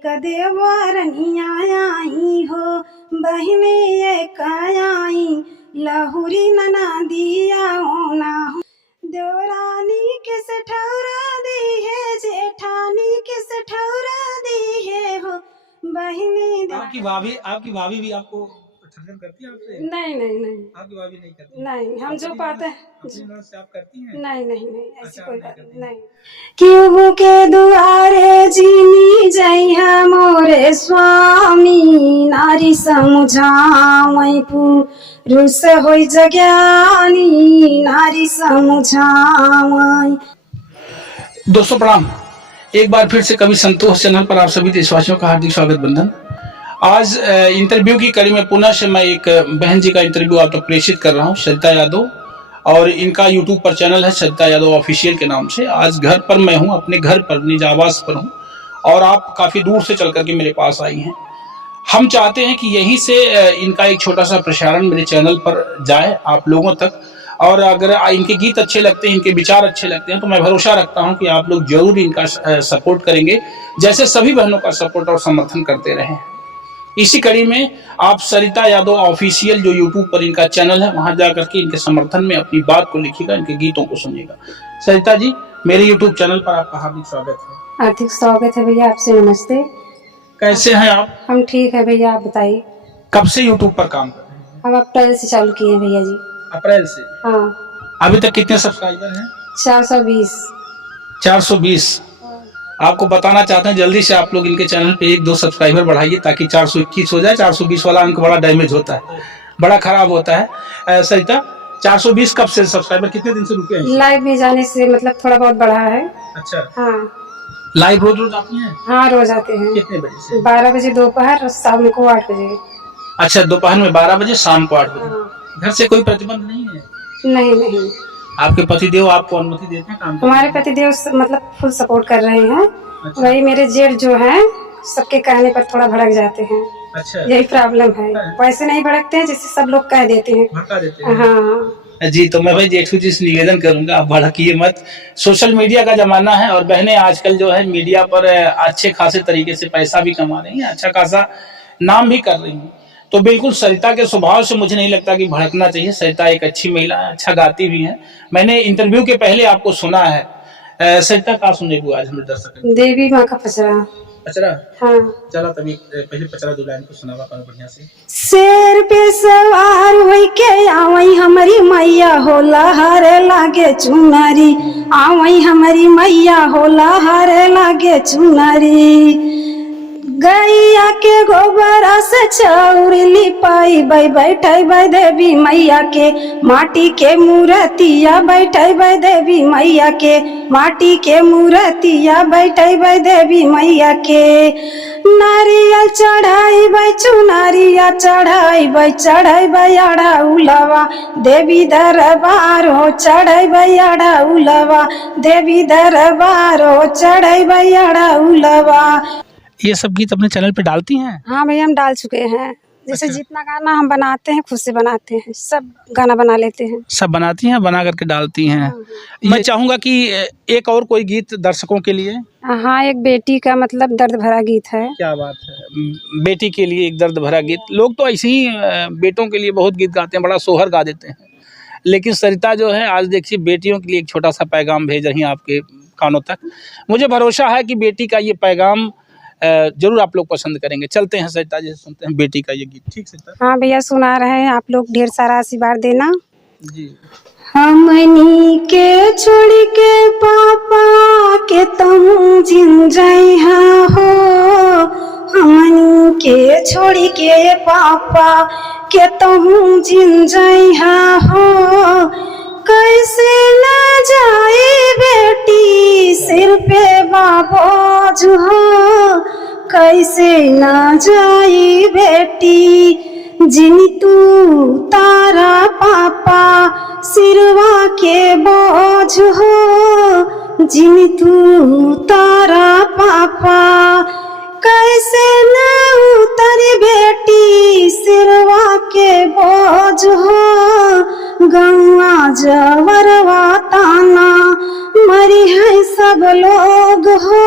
एक देवरनिया आई हो बहने एक आई लहुरी ननदिया ना हो देवरानी किस ठौरा दी है जेठानी किस ठौरा दी है हो बहने। आपकी भाभी भी आपको ठट्ठर करती है आपसे? नहीं नहीं नहीं, आपकी भाभी नहीं करती? नहीं, हम जो पाते हैं अपनी नौकरी से आप करती हैं? नहीं नहीं नहीं, ऐसी अच्छा, कोई नहीं बात करती। नहीं। क्यों के दुआरे जीनी जइहा मोरे स्वामी नारी समुझावई पुरुष होई जज्ञानी नारी समुझावई। दोस्तों प्रणाम, एक बार फिर से कवि संतोष चैनल पर आप सभी देशवासियों का हार्दिक स्वागत बंधन। आज इंटरव्यू की कड़ी में पुनः से मैं एक बहन जी का इंटरव्यू आप तक प्रेषित कर रहा हूं, सरिता यादव, और इनका यूट्यूब पर चैनल है सरिता यादव ऑफिशियल के नाम से। आज घर पर मैं हूं, अपने घर पर निज आवास पर हूं, और आप काफी दूर से चल करके मेरे पास आई हैं। हम चाहते हैं कि यहीं से इनका एक छोटा सा प्रसारण मेरे चैनल पर जाए आप लोगों तक, और अगर इनके गीत अच्छे लगते हैं, इनके विचार अच्छे लगते हैं, तो मैं भरोसा रखता हूं कि आप लोग जरूर इनका सपोर्ट करेंगे, जैसे सभी बहनों का सपोर्ट और समर्थन करते रहे। इसी कड़ी में आप सरिता यादव ऑफिशियल जो यूट्यूब पर इनका चैनल है, वहां जाकर के इनके समर्थन में अपनी बात को लिखिएगा, इनके गीतों को सुनिएगा। सरिता जी, मेरे यूट्यूब चैनल पर आपका हार्दिक स्वागत है। हार्दिक स्वागत है भैया, आपसे नमस्ते। कैसे हैं आप? हम ठीक है भैया, आप बताइए। कब से यूट्यूब पर काम कर रहे हैं? हम अप्रैल से चालू किए हैं भैया जी। अप्रैल से? हाँ। अभी तक कितने सब्सक्राइबर हैं? 420। 420। आपको बताना चाहते हैं, जल्दी से आप लोग इनके चैनल पे 1-2 सब्सक्राइबर बढ़ाइए ताकि 421 हो जाए। 420 वाला अंक बड़ा डैमेज होता है, बड़ा खराब होता है। सरिता, 420 कब से सब्सक्राइबर, कितने दिन से रुके हैं? लाइव में जाने से मतलब थोड़ा बहुत बढ़ा है। अच्छा। हाँ। लाइव रोज आती हैं? हाँ, रोज आते हैं। कितने बजे से? 12 बजे दोपहर और शाम को 8 बजे। अच्छा, दोपहर में 12 बजे, शाम को 8 बजे। हाँ। घर से कोई प्रतिबंध नहीं है? नहीं नहीं। आपके पतिदेव आपको अनुमति देते हैं काम करने? हमारे पतिदेव मतलब फुल सपोर्ट कर रहे हैं। अच्छा। वही मेरे जेठ जो हैं सबके कहने पर थोड़ा भड़क जाते हैं। अच्छा। यही प्रॉब्लम है, वैसे नहीं भड़कते हैं जैसे सब लोग कह देते हैं, भड़का देते हैं। हाँ जी, तो मैं भाई जेठू जी से निवेदन करूंगा, आप भड़किए मत। सोशल मीडिया का जमाना है, और बहनें आजकल जो है मीडिया पर अच्छे खासे तरीके से पैसा भी कमा रही हैं, अच्छा खासा नाम भी कर रही हैं। तो बिल्कुल सरिता के स्वभाव से मुझे नहीं लगता कि भड़कना चाहिए। सरिता एक अच्छी महिला है, अच्छा गाती भी है। मैंने इंटरव्यू के पहले आपको सुना है। सरिता का सुने आज हमें दर्शक? देवी माँ का पचरा। पचरा? हाँ। चला तभी पहले पचरा दो लाइन को सुनावा करो बढ़िया से। शेर पे सवार होई के आवई हमारी मैया होला हरे लागे चुनरी, आवई हमारी मैया होला हरे लागे चुनरी। गैया के गोबरा से चौर लिपाई बै बैठे बै देवी मैया के माटी के मूर्तिया बैठे बै देवी मैया के माटी के मूर्तिया बैठे बै देवी मैया के। नारियल चढ़ाई बै चुनरिया चढ़ाई बै अड़ा उलवा देवी दरबार हो चढ़ाई बै अड़ा उलवा देवी दरबार हो चढ़ाई बै अड़ा उलवा। ये सब गीत अपने चैनल पे डालती हैं? हाँ भैया, हम डाल चुके हैं। जैसे अच्छा। जितना गाना हम बनाते हैं खुद से बनाते हैं, सब गाना बना लेते हैं। सब बनाती हैं, बना करके डालती हैं। मैं चाहूंगा कि एक और कोई गीत दर्शकों के लिए। हाँ, एक बेटी का मतलब दर्द भरा गीत है। क्या बात है, बेटी के लिए एक दर्द भरा गीत। लोग तो ऐसे ही बेटों के लिए बहुत गीत गाते हैं, बड़ा सोहर गा देते हैं, लेकिन सरिता जो है आज देखिए बेटियों के लिए एक छोटा सा पैगाम भेज रही हैं आपके कानों तक। मुझे भरोसा है कि बेटी का ये पैगाम जरूर आप लोग पसंद करेंगे। चलते हैं सरिता जी, सुनते हैं बेटी का ये गीत। ठीक सरिता? हाँ भैया, सुना रहे हैं, आप लोग ढेर सारा आशीर्वाद देना जी। हमनी के छोड़ के पापा के तुम जिन जइहा हो, हमनी के छोड़ के पापा के तुम जिन जइहा हो। कैसे ना जाए बेटी सिर पे बाबोझ हो, कैसे ना जाए बेटी जिन तू तारा पापा सिरवा के बोझ हो, जिन तू तारा पापा कैसे न उतर बेटी सिरवा के बोझ हो। गौआ जवरवा ताना मरी है सब लोग हो,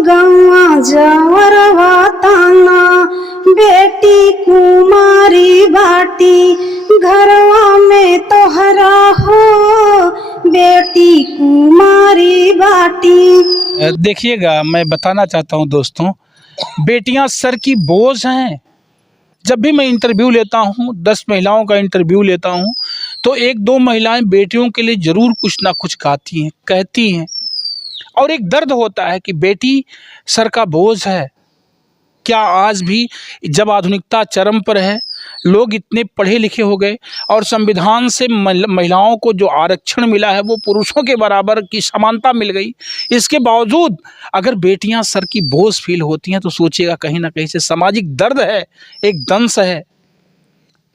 गौआ जवर बेटी कुमारी बाटी घरवा में तोहरा हो, बेटी कुमारी बाटी। देखिएगा, मैं बताना चाहता हूँ दोस्तों, बेटियां सर की बोझ हैं। जब भी मैं इंटरव्यू लेता हूँ, 10 महिलाओं का इंटरव्यू लेता हूँ, तो 1-2 महिलाएं बेटियों के लिए ज़रूर कुछ ना कुछ गाती हैं, कहती हैं। और एक दर्द होता है कि बेटी सर का बोझ है। क्या आज भी जब आधुनिकता चरम पर है, लोग इतने पढ़े लिखे हो गए और संविधान से महिलाओं को जो आरक्षण मिला है वो पुरुषों के बराबर की समानता मिल गई, इसके बावजूद अगर बेटियां सर की बोझ फील होती हैं तो सोचिएगा कहीं ना कहीं से सामाजिक दर्द है, एक दंश है।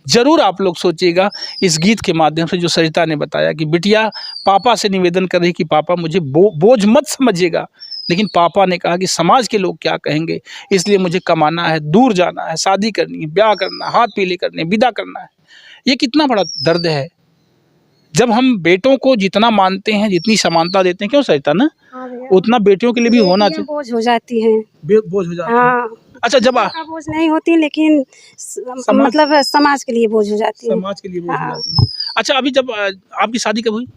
ज़रूर आप लोग सोचिएगा इस गीत के माध्यम से जो सरिता ने बताया कि बिटिया पापा से निवेदन कर रही कि पापा मुझे बोझ मत समझिएगा, लेकिन पापा ने कहा कि समाज के लोग क्या कहेंगे, इसलिए मुझे कमाना है, दूर जाना है, शादी करनी है, ब्याह करना, हाथ पीले करने, विदा करना है। ये कितना बड़ा दर्द है। जब हम बेटों को जितना मानते हैं, जितनी समानता देते हैं, क्यों सरिता ना, उतना बेटियों के लिए भी होना चाहिए। बोझ हो जाती है, बोझ हो जाती है। हाँ। अच्छा, जब बोझ नहीं होती, लेकिन मतलब समाज के लिए बोझ हो जाती है। समाज के लिए बोझ हो जाती है। अच्छा, अभी जब आपकी शादी कब हुई?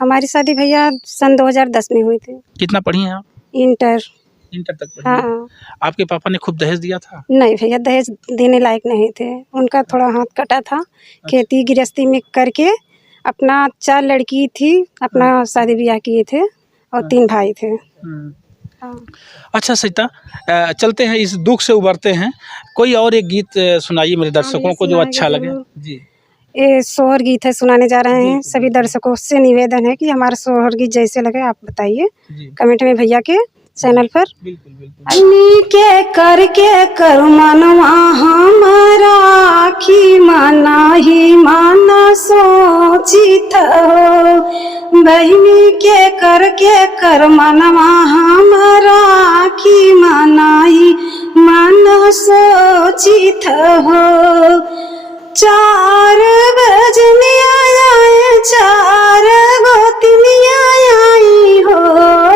हमारी शादी भैया सन 2010 में हुई थी। कितना पढ़ी हैं आप? इंटर तक पढ़ी हैं। हाँ। आपके पापा ने खूब दहेज दिया था? नहीं भैया, दहेज देने लायक नहीं थे, उनका थोड़ा हाथ कटा था। खेती गृहस्थी में करके अपना 4 लड़की थी, अपना शादी ब्याह किए थे और 3 भाई थे। अच्छा सरिता, चलते हैं, इस दुख से उबरते हैं। कोई और एक गीत सुनाइए मेरे दर्शकों को जो अच्छा लगे जी। ये सोहर गीत है, सुनाने जा रहे हैं। सभी दर्शकों से निवेदन है कि हमारा सोहर गीत जैसे लगे आप बताइए कमेंट में भैया के चैनल पर। अन्नी के करके कर मनवा हमारा आखी माना ही माना सोचित हो, बहनी के करके कर मनवा हमारा आखी माना ही माना सोचित हो। 4 बजने आए 4 गोतनिया आई हो,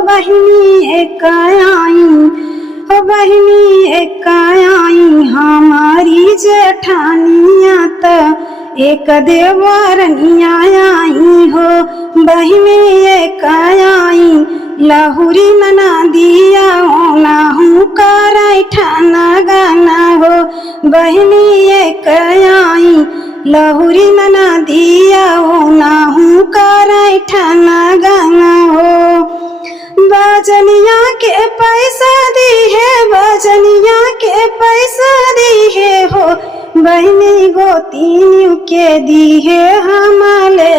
बहनी एक आई हो, बहनी एक आई हमारी जेठानिया त एक देवरनिया आई हो, बहनी एक आई लहुरी नना दिया ना हूँ कराई ठाना गाना हो, बहनी एक आई लहुरी नना दिया ना हूँ कराई ठाना गाना हो। बजनिया के पैसा दी है, बजनिया के पैसा दी है हो, बहनी गोतीनियों के दी है हमारे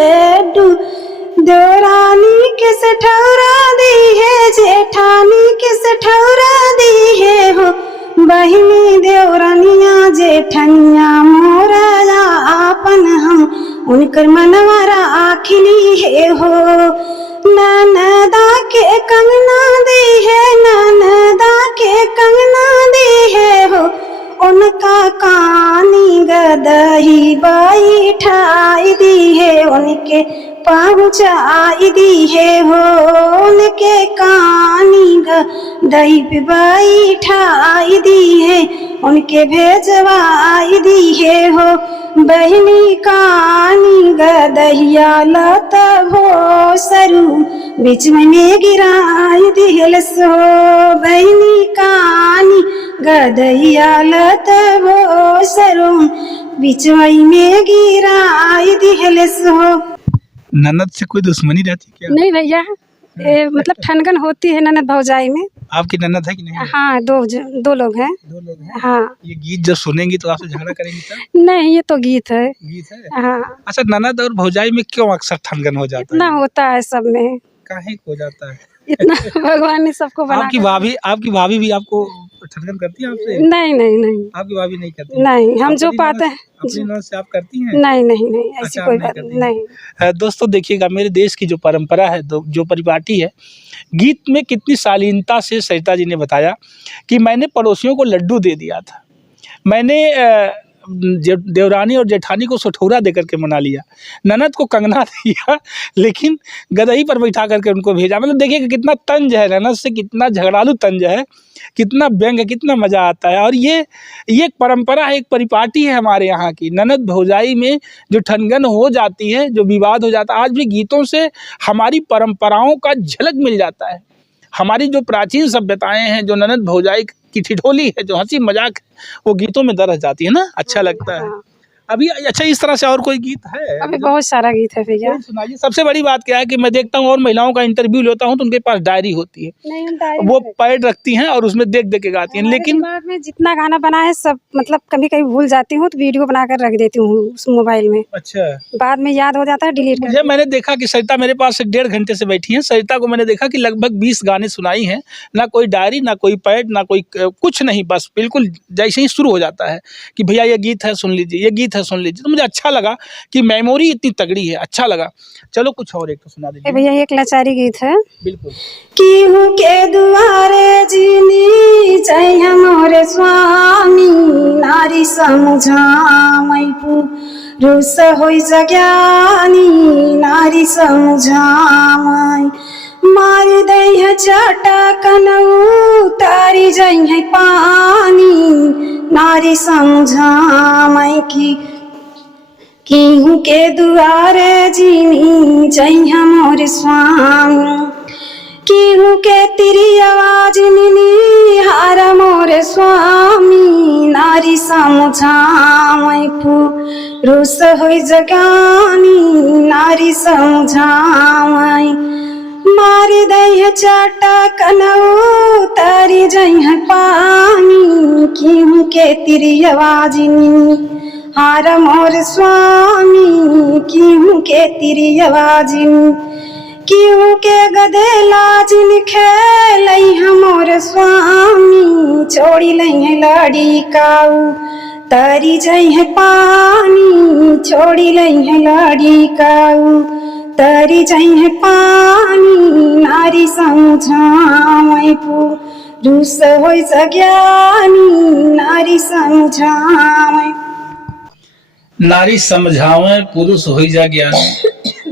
देवरानी किस ठौरा दी है, जेठानी किस ठौरा दी है हो, बहनी देवरानिया जेठनिया मोरा आपन हम उनकर मनवारा आखिली है हो। ननदा के कंगना दी है, ननदा के कंगना दी है हो, उनका कानी गदही बाई ठाई दी है, उनके पहुँचाई दी है हो, उनके कानी गदही बाई ठाई दी है, उनके भेजवाई दी है हो, बहनी कानी गदहिया लत हो सरू बीच में गिराई दिल सो, बहनी कानी गदहिया लत हो सरू बीच में गिराई दिल सो। ननद से कोई दुश्मनी रहती क्या? नहीं भैया, मतलब ठनगन होती है ननद भौजाई में। आपकी ननद है कि नहीं? हाँ, 2 लोग हैं। 2 लोग हैं। हाँ। ये गीत जब सुनेंगी तो आपसे झगड़ा करेंगी सर? नहीं, ये तो गीत है। गीत है? हाँ। अच्छा, ननद और भौजाई में क्यों अक्सर ठनगन हो जाता इतना होता है सब में। काहे हो जाता है? इतना भगवान ने सबको बना। आपकी भाभी भी आपको ठनगन करती है आपसे? नहीं नहीं नहीं, आपकी भाभी नहीं करती? नहीं, हम जो पाते हैं अपनी ननद से आप करती हैं? नहीं नहीं नहीं, ऐसी अच्छा, कोई नहीं बात करती नहीं। दोस्तों देखिएगा, मेरे देश की जो परंपरा है, जो परिपाटी है, गीत में कितनी शालीनता से सरिता जी ने बताया कि मैंने पड़ोसियों को लड्डू दे दिया था, मैंने देवरानी और जेठानी को सठौरा दे करके मना लिया, ननद को कंगना दिया, लेकिन गदही पर बैठा करके उनको भेजा। मतलब देखिए कि कितना तंज है, ननद से कितना झगड़ालू तंज है, कितना व्यंग है, कितना मज़ा आता है। और ये एक परंपरा है, एक परिपाटी है हमारे यहाँ की। ननद भौजाई में जो ठनगन हो जाती है, जो विवाद हो जाता है, आज भी गीतों से हमारी परंपराओं का झलक मिल जाता है। हमारी जो प्राचीन सभ्यताएं हैं, जो ननद भौजाई की ठिठोली है, जो हंसी मजाक है, वो गीतों में दरस जाती है ना, अच्छा लगता है। अभी अच्छा, इस तरह से और कोई गीत है? अभी बहुत सारा गीत है भैया। सुनाइए। सबसे बड़ी बात क्या है कि मैं देखता हूँ और महिलाओं का इंटरव्यू लेता हूँ तो उनके पास डायरी होती है, नहीं, हम डायरी वो पैड रखती हैं और उसमें देख देख के गाती हैं। लेकिन दिमाग में जितना गाना बना है सब, मतलब कभी कभी भूल जाती हूँ तो वीडियो बनाकर रख देती हूँ उस मोबाइल में, अच्छा, बाद में याद हो जाता है, डिलीट कर। मैंने देखा कि सरिता मेरे पास 1.5 घंटे से बैठी हैं। सरिता को मैंने देखा कि लगभग 20 गाने सुनाई हैं, ना कोई डायरी, ना कोई पैड, ना कोई कुछ नहीं, बस बिल्कुल जैसे ही शुरू हो जाता है कि भैया ये गीत है सुन लीजिए, ये गीत है सुन लीजिए। तो मुझे अच्छा लगा कि मेमोरी इतनी तगड़ी है, अच्छा लगा। चलो कुछ और एक तो सुना दीजिए भैया। एक लाचारी गीत है। बिल्कुल। केहू के दुआरे जीनी चाहिए मोरे स्वामी, नारी समझामई पुरुष होई जज्ञानी, नारी समझामई मारी दई है चाटा कनऊ, तारी जई है पानी, नारी समझामई की केहू के दुआरे जीनी चाहिए मोरे स्वामी, केहू के तिरी आवाज निहार मोरे स्वामी, नारी समझामई पुरुष होई जगानी, नारी समझामई मारी दई है चाटा कनऊ, तारी जई है पानी, केहू के तिरी आवाज हार मोर स्वामी, केहू के तिरी आवाज केहू के गदेला जिन खेलई हमोर स्वामी, छोड़ी लई है लाड़ी काऊ, तारी जई है पानी, छोड़ी लई है लाड़ी काऊ, तारी जई है पानी, नारी समझामई पुरुष होई जज्ञानी, नारी समझामई, नारी समझावे पुरुष होई जा ज्ञानी।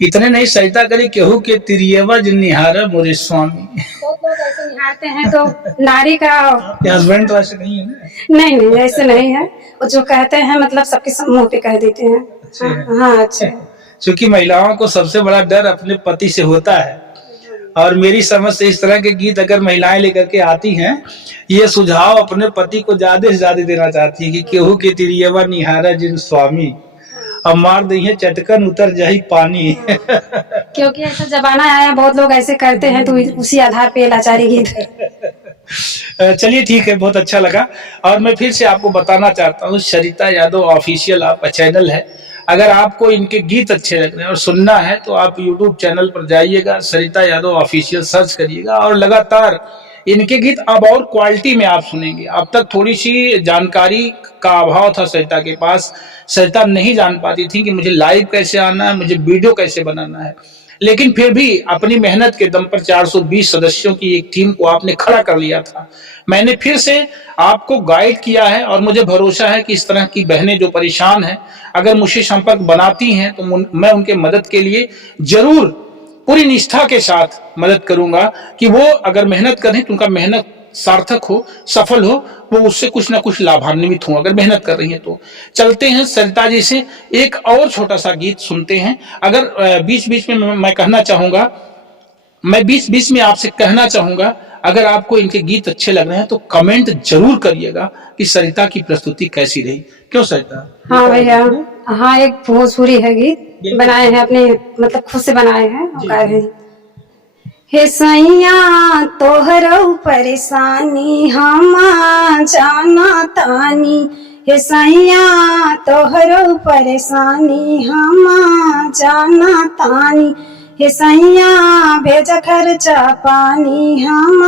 इतने नहीं, सरिता करी केहू के तिरियवा जिन निहारा मोरे स्वामी। बहुत लोग ऐसे निहारते हैं तो नारी का हस्बैंड तो ऐसे नहीं है ना? नहीं नहीं, ऐसे नहीं है। वो जो कहते हैं मतलब सबके मुंह पे कह देते हैं। हाँ अच्छा। क्योंकि महिलाओं को सबसे बड़ा डर अपने पति से होता है, और मेरी समझ से इस तरह के गीत अगर महिलाएं लेकर के आती हैं, ये सुझाव अपने पति को ज्यादा से ज्यादा देना चाहती है कि केहू के तिरियवा निहारा जिन स्वामी, अब मार दी है चटकन उतर जाही पानी। क्योंकि ऐसा जमाना आया, बहुत लोग ऐसे करते हैं, तो उसी आधार पे लाचारी गीत है। चलिए ठीक है, बहुत अच्छा लगा। और मैं फिर से आपको बताना चाहता हूँ, सरिता यादव ऑफिशियल आपका चैनल है। अगर आपको इनके गीत अच्छे लग रहे हैं और सुनना है तो आप यूट्यूब चैनल पर जाइएगा, सरिता यादव ऑफिशियल सर्च करिएगा, और लगातार इनके गीत अब और क्वालिटी में आप सुनेंगे। अब तक थोड़ी सी जानकारी का अभाव था सरिता के पास, सरिता नहीं जान पाती थी कि मुझे लाइव कैसे आना है, मुझे वीडियो कैसे बनाना है, लेकिन फिर भी अपनी मेहनत के दम पर 420 सदस्यों की एक टीम को आपने खड़ा कर लिया था। मैंने फिर से आपको गाइड किया है, और मुझे भरोसा है कि इस तरह की बहनें जो परेशान हैं, अगर मुझसे संपर्क बनाती हैं तो मैं उनके मदद के लिए जरूर पूरी निष्ठा के साथ मदद करूंगा कि वो अगर मेहनत करें तो उनका मेहनत सार्थक हो, सफल हो, वो उससे कुछ ना कुछ लाभान्वित हो अगर मेहनत कर रही है तो। चलते हैं सरिता जी से एक और छोटा सा गीत सुनते हैं। अगर बीच बीच में मैं कहना चाहूंगा, मैं बीच बीच में आपसे कहना चाहूंगा, अगर आपको इनके गीत अच्छे लग रहे हैं तो कमेंट जरूर करिएगा कि सरिता की प्रस्तुति कैसी रही। क्यों सरिता? हाँ भैया, हाँ एक भोजपुरी है गीत, बनाए हैं अपने, मतलब खुद से बनाए हैं और गाए हैं। हे सैया तोहरो परेशानी हम जाना तानी, हे सैया तोहरो परेशानी हम जाना तानी, हे सैया भेज खर्चा पानी हम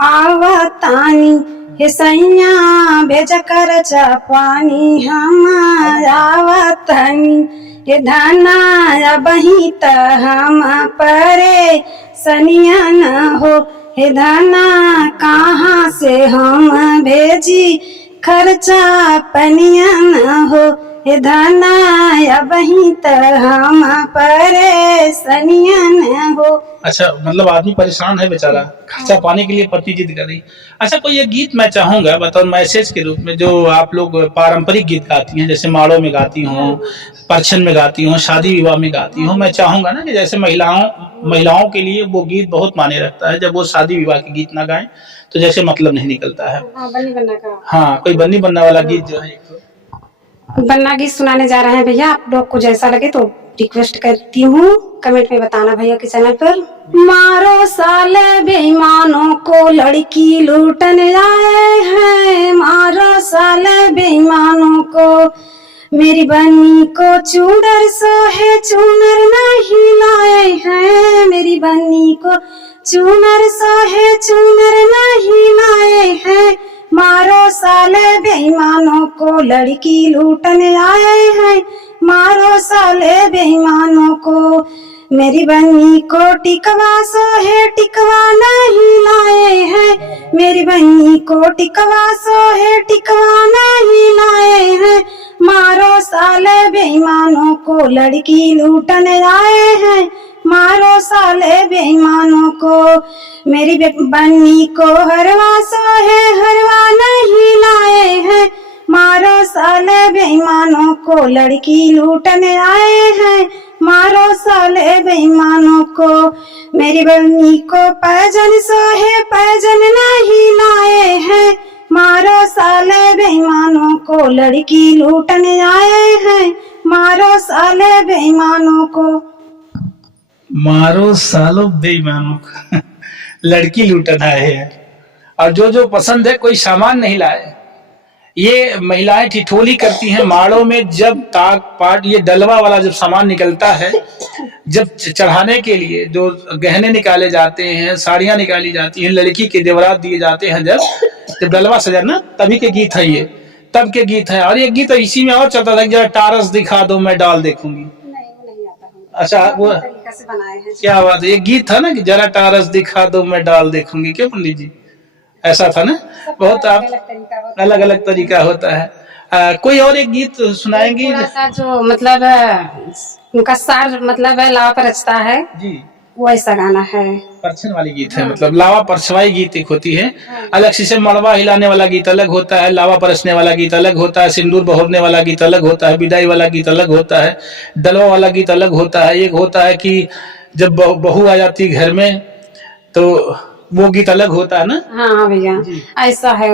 आवतानी, हे सैया भेज खर्चा पानी हम आवतानी, हे धना बही त हम परे सनिया न हो, हे धना कहाँ से हम भेजी खर्चा पनिया न हो हे धना बही हम परेशानिया न हो। अच्छा, मतलब आदमी परेशान है बेचारा, खर्चा पाने के लिए पति जिद कर रही। अच्छा, कोई ये गीत मैं चाहूंगा बताओ मैसेज के रूप में, जो आप लोग पारंपरिक गीत गाती हैं, जैसे माड़ों में गाती हो, परछन में गाती हो, शादी विवाह में गाती हो। मैं चाहूंगा ना कि जैसे महिलाओं के लिए वो गीत बहुत मायने रखता है, जब वो शादी विवाह के गीत ना गाएं तो जैसे मतलब नहीं निकलता है। बन्नी बन्ना का, हाँ, कोई बन्नी बन्ना वाला गीत जो है बन्ना गीत सुनाने जा रहे हैं भैया। आप लोग को जैसा लगे तो रिक्वेस्ट करती हूँ, कमेंट में बताना भैया के चैनल पर। मारो साले बेईमानों को लड़की लूटन आए हैं, मारो साले बेईमानों को, मेरी बन्नी को चूड़र सोहे चूनर नहीं लाए हैं, मेरी बन्नी को चूनर सोहे चूनर नहीं लाए हैं, मारो साले बेईमानों को लड़की लूटन आए हैं, मारो साले बेईमानों को, मेरी बन्नी को टिकवा सोहे टिकवा नहीं लाए हैं, मेरी बन्नी को टिकवा सोहे टिकवा नहीं लाए हैं, मारो साले बेईमानों को लड़की लूटन आए हैं, मारो साले बेईमानों को, मेरी बन्नी को हरवा सोहे हरवा नहीं लाए हैं, मारो साले बेईमानों को लड़की लूटन आए हैं, मारो साले बेईमानों को, मेरी बन्नी को पैजन सोहे पैजन नहीं लाए हैं, मारो साले बेईमानों को लड़की लूटन आए हैं, मारो साले बेईमानों को, मारो सालो बेईमानों को लड़की लूटन आए हैं। और जो जो पसंद है कोई सामान नहीं लाए। ये महिलाएं ठिठोली करती हैं माड़ों में, जब ताक पाट ये डलवा वाला जब सामान निकलता है, जब चढ़ाने के लिए जो गहने निकाले जाते हैं, साड़ियां निकाली जाती हैं, लड़की के जेवरात दिए जाते हैं, जब डलवा सजना, तभी के गीत है ये, तब के गीत है। और ये गीत इसी में और चलता था, जरा टारस दिखा दो मैं डाल देखूंगी। अच्छा, वो क्या बात है, ये गीत था ना कि जरा टारस दिखा दो मैं डाल देखूंगी, क्यों पंडित जी, ऐसा था ना। बहुत आप अलग अलग तरीका होता है। कोई और एक गीत सुनाएंगी जो मतलब उनका सार मतलब है लावा पर रचता है जी, वो ऐसा गाना है। परछन वाली गीत है, मतलब लावा परछवाई गीत एक होती है अलग से, मड़वा हिलाने वाला गीत अलग होता है, लावा परसने वाला गीत अलग होता है, सिंदूर बहोरने वाला गीत अलग होता है, विदाई वाला गीत अलग होता है, डलवा वाला गीत अलग होता है। एक होता है कि जब बहू आ जाती घर में तो वो गीत अलग होता है ना। हाँ भैया, ऐसा है।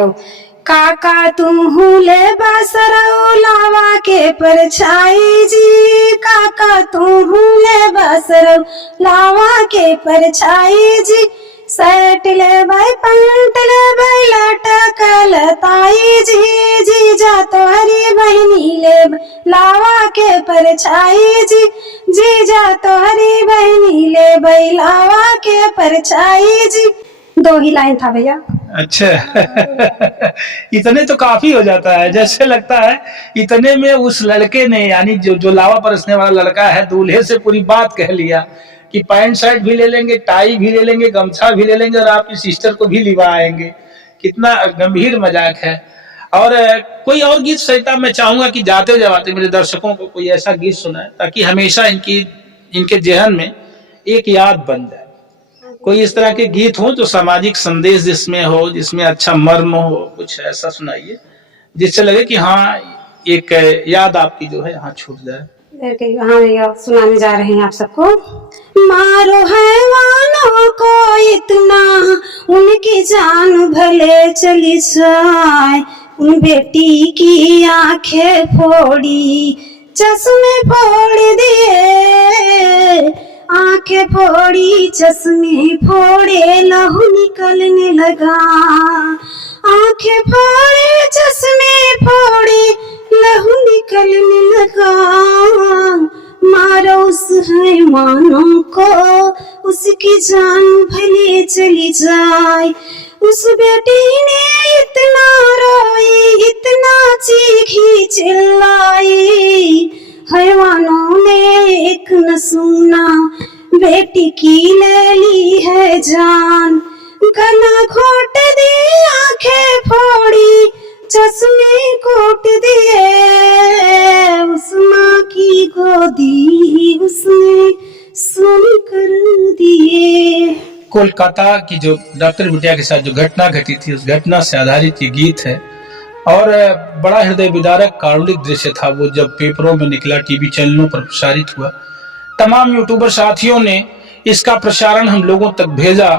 काका तुम ले बसरऊ लावा के परछाई जी, काका तुम ले बसरऊ लावा के परछाई जी, शर्ट ले बाई पैंट ले बाई लटकल ताई जी, जी जा तो हरी बहनी ले लावा के परछाई जी, जी जा तो हरी बहनी ले बाई लावा के परछाई जी। 2 ही लाइन था भैया। अच्छा इतने तो काफी हो जाता है, जैसे लगता है इतने में उस लड़के ने, यानी जो लावा परसने वाला लड़का है, दूल्हे से पूरी बात कह लिया कि पैंट शर्ट भी ले लेंगे, टाई भी ले लेंगे, गमछा भी ले लेंगे और आपकी सिस्टर को भी लिवा आएंगे। कितना गंभीर मजाक है। और कोई और गीत सहिता मैं चाहूंगा कि जाते जाते मेरे दर्शकों को कोई ऐसा गीत सुनाए ताकि हमेशा इनके जेहन में एक याद बन जाए। कोई इस तरह के गीत हो जो सामाजिक संदेश जिसमें हो, जिसमें अच्छा मर्म हो, कुछ ऐसा सुनाइए जिससे लगे कि हाँ एक याद आपकी जो है यहाँ छूट जाए। हाँ भैया, सुनाने जा रहे हैं आप सबको। मारो हैवानों को इतना, उनकी जान भले चली जाए, उन बेटी की आंखें फोड़ी चश्मे फोड़ दिए, आंखें फोड़ी चश्मे फोड़े लहू निकलने लगा, आंखें फोड़े चश्मे फोड़े लहू निकलने लगा, मारो उस हैवानों को उसकी जान भले चली जाए। उस बेटी ने इतना रोई, इतना चीखी चिल्लाई, हैवानों ने एक न सुना, बेटी की ले ली है जान, गला घोट दी आंखें फोड़ी चश्मे कोट दिए उस माँ की गोदी उसने सुन कर दिए। कोलकाता की जो डॉक्टर बिटिया के साथ जो घटना घटी थी, उस घटना से आधारित ये गीत है और बड़ा हृदय विदारक कारुणिक दृश्य था वो, जब पेपरों में निकला, टीवी चैनलों पर प्रसारित हुआ। तमाम यूट्यूबर साथियों ने इसका प्रसारण हम लोगों तक भेजा,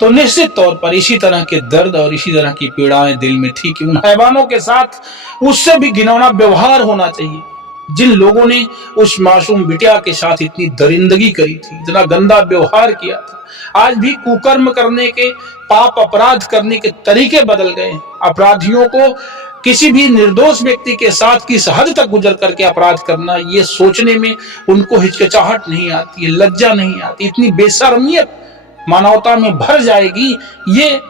तो निश्चित तौर पर इसी तरह के दर्द और इसी तरह की पीड़ाएं दिल में थी कि उन हैवानों के साथ उससे भी घिनौना व्यवहार होना चाहिए जिन लोगों ने उस मासूम बिटिया के साथ इतनी दरिंदगी करी थी, इतना गंदा व्यवहार किया था। आज भी कुकर्म करने के, पाप अपराध करने के तरीके बदल गए। अपराधियों को किसी भी निर्दोष व्यक्ति के साथ किस हद तक गुजर करके अपराध करना, ये सोचने में उनको हिचकिचाहट नहीं आती है, लज्जा नहीं आती। इतनी बेशर्मियत मानवता में भर जाएगी, ये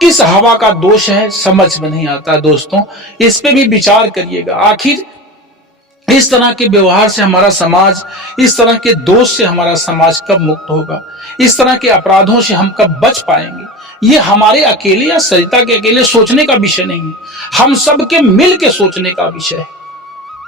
किस हवा का दोष है समझ में नहीं आता। दोस्तों, इस पे भी विचार करिएगा। आखिर इस तरह के व्यवहार से हमारा समाज, इस तरह के दोष से हमारा समाज कब मुक्त होगा? इस तरह के अपराधों से हम कब बच पाएंगे? ये हमारे अकेले या सरिता के अकेले सोचने का विषय नहीं है, हम सब के मिल के सोचने का विषय है।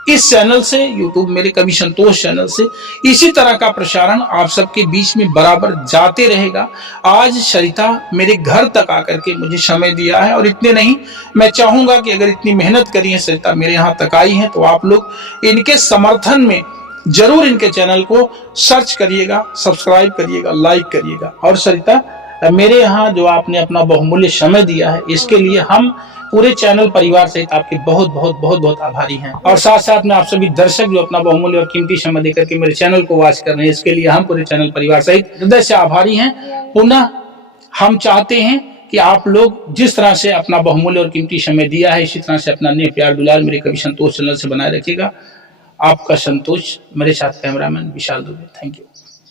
इस चैनल से, यूट्यूब मेरे कवि संतोष चैनल से, इसी तरह का प्रसारण आप सबके बीच में बराबर जाते रहेगा। आज सरिता मेरे घर तक आकर के मुझे समय दिया है, और इतने नहीं, मैं चाहूंगा कि अगर इतनी मेहनत करी है सरिता, मेरे यहाँ तक आई है, तो आप लोग इनके समर्थन में जरूर इनके चैनल को सर्च करिएगा, सब्सक्राइब करिएगा, लाइक करिएगा। और सरिता, मेरे यहाँ जो आपने अपना बहुमूल्य समय दिया है, इसके लिए हम पूरे चैनल परिवार सहित आपके बहुत बहुत बहुत बहुत आभारी हैं। और साथ साथ में आप सभी दर्शक जो अपना बहुमूल्य और कीमती समय देकर के मेरे चैनल को वॉच कर रहे हैं, इसके लिए हम पूरे चैनल परिवार सहित हृदय से आभारी हैं। पुनः हम चाहते हैं कि आप लोग जिस तरह से अपना बहुमूल्य और कीमती समय दिया है, इसी तरह से अपना नेह प्यार दुलार मेरे कवि संतोष चैनल से बनाए रखिएगा। आपका संतोष, मेरे साथ cameraman Vishal Dubey. Thank you.